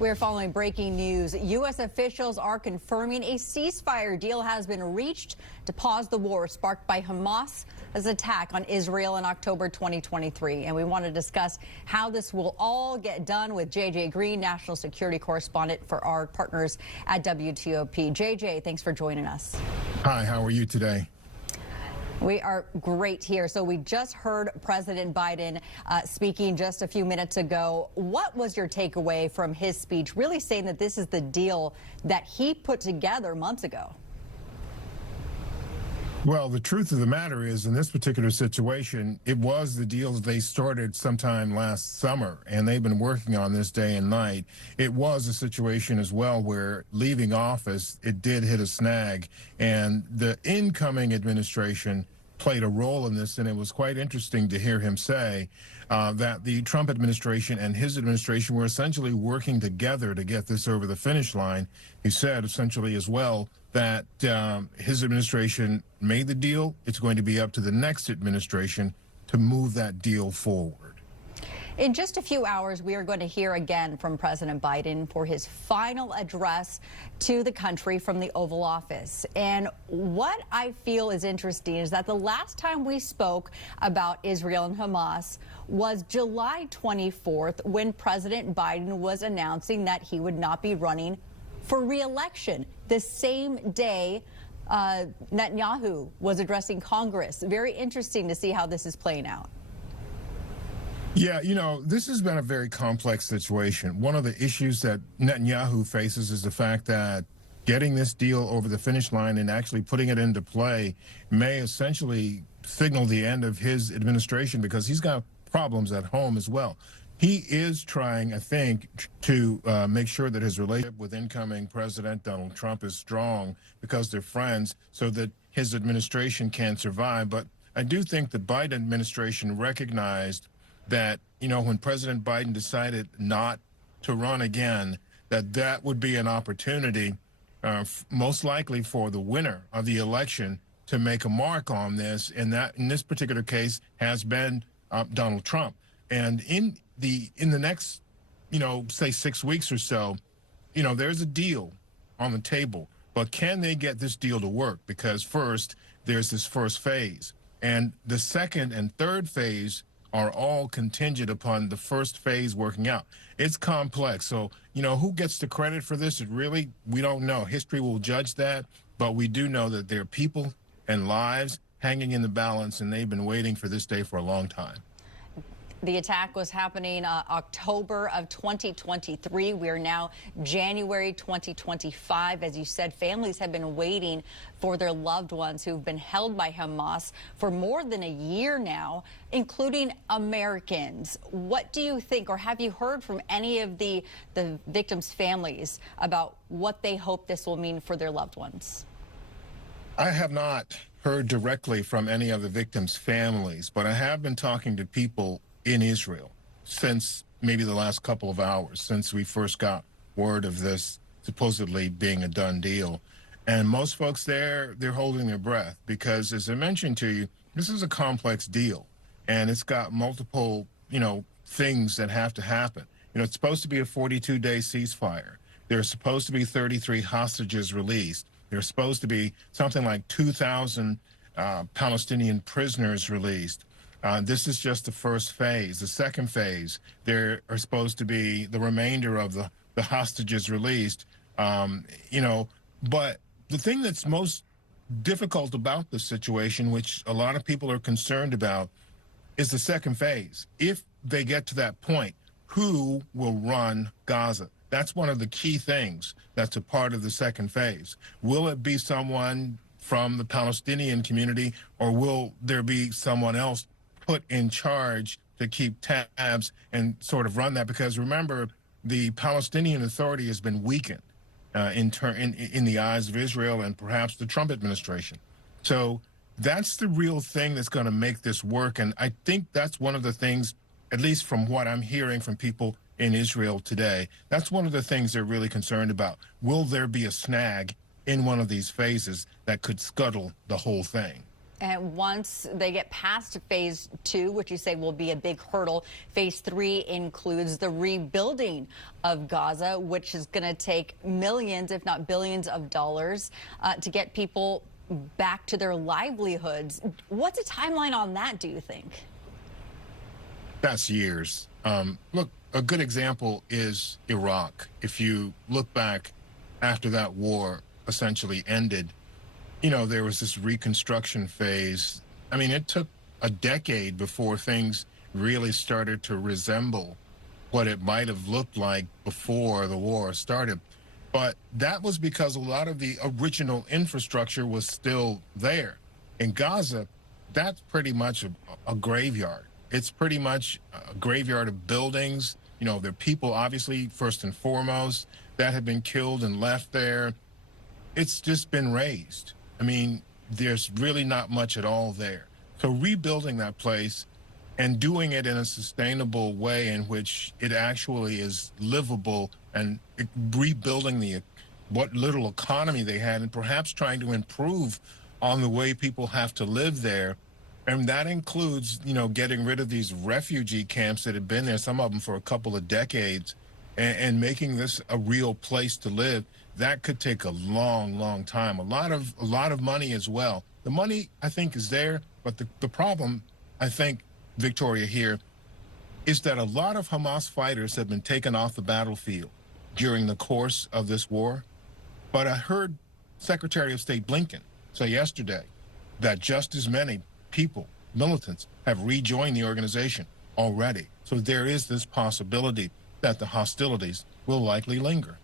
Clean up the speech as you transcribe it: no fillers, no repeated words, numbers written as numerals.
We're following breaking news. U.S. officials are confirming a ceasefire deal has been reached to pause the war sparked by Hamas' attack on Israel in October 2023. And we want to discuss how this will all get done with J.J. Green, national security correspondent for our partners at WTOP. J.J., thanks for joining us. Hi, how are you today? We are great here. So we just heard President Biden speaking just a few minutes ago. What was your takeaway from his speech, really saying that this is the deal that he put together months ago? Well, the truth of the matter is, in this particular situation, it was the deals they started sometime last summer, and they've been working on this day and night. It was a situation as well where leaving office, it did hit a snag, and the incoming administration played a role in this, and it was quite interesting to hear him say that the Trump administration and his administration were essentially working together to get this over the finish line. He said essentially as well that his administration made the deal. It's going to be up to the next administration to move that deal forward. In just a few hours, we are going to hear again from President Biden for his final address to the country from the Oval Office. And what I feel is interesting is that the last time we spoke about Israel and Hamas was July 24th, when President Biden was announcing that he would not be running for re-election. The same day Netanyahu was addressing Congress. Very interesting to see how this is playing out. Yeah, you know, this has been a very complex situation. One of the issues that Netanyahu faces is the fact that getting this deal over the finish line and actually putting it into play may essentially signal the end of his administration, because he's got problems at home as well. He is trying, I think, to make sure that his relationship with incoming President Donald Trump is strong because they're friends, so that his administration can survive. But I do think the Biden administration recognized that, you know, when President Biden decided not to run again, that would be an opportunity, most likely for the winner of the election, to make a mark on this. And that, in this particular case, has been Donald Trump. And in the next, you know, say 6 weeks or so, you know, there's a deal on the table. But can they get this deal to work? Because first, there's this first phase. And the second and third phase are all contingent upon the first phase working out. It's complex. So, you know, who gets the credit for this? We don't know. History will judge that. But we do know that there are people and lives hanging in the balance, and they've been waiting for this day for a long time. The attack was happening October of 2023. We are now January 2025. As you said, families have been waiting for their loved ones who've been held by Hamas for more than a year now, including Americans. What do you think, or have you heard from any of the victims' families about what they hope this will mean for their loved ones? I have not heard directly from any of the victims' families, but I have been talking to people in Israel since maybe the last couple of hours, since we first got word of this supposedly being a done deal. And most folks there, they're holding their breath because, as I mentioned to you, this is a complex deal, and it's got multiple, you know, things that have to happen. You know, it's supposed to be a 42-day ceasefire. There's supposed to be 33 hostages released. There's supposed to be something like 2,000 Palestinian prisoners released. This is just the first phase. The second phase, there are supposed to be the remainder of the hostages released. You know, but the thing that's most difficult about the situation, which a lot of people are concerned about, is the second phase. If they get to that point, who will run Gaza? That's one of the key things that's a part of the second phase. Will it be someone from the Palestinian community, or will there be someone else put in charge to keep tabs and sort of run that? Because remember, the Palestinian Authority has been weakened in the eyes of Israel and perhaps the Trump administration. So that's the real thing that's going to make this work. And I think that's one of the things, at least from what I'm hearing from people in Israel today, that's one of the things they're really concerned about. Will there be a snag in one of these phases that could scuttle the whole thing? And once they get past phase 2, which you say will be a big hurdle, phase 3 includes the rebuilding of Gaza, which is going to take millions, if not billions of dollars to get people back to their livelihoods. What's a timeline on that, do you think? That's years. Look, a good example is Iraq. If you look back after that war essentially ended, you know, there was this reconstruction phase. I mean, it took a decade before things really started to resemble what it might have looked like before the war started. But that was because a lot of the original infrastructure was still there. In Gaza, that's pretty much a graveyard. It's pretty much a graveyard of buildings. You know, there are people, obviously, first and foremost, that have been killed and left there. It's just been razed. I mean, there's really not much at all there. So rebuilding that place and doing it in a sustainable way in which it actually is livable, and rebuilding what little economy they had, and perhaps trying to improve on the way people have to live there. And that includes, you know, getting rid of these refugee camps that have been there, some of them for a couple of decades, and making this a real place to live. That could take a long, long time. A lot of money as well. The money, I think, is there, but the problem, I think, Victoria, here, is that a lot of Hamas fighters have been taken off the battlefield during the course of this war. But I heard Secretary of State Blinken say yesterday that just as many people, militants, have rejoined the organization already. So there is this possibility that the hostilities will likely linger.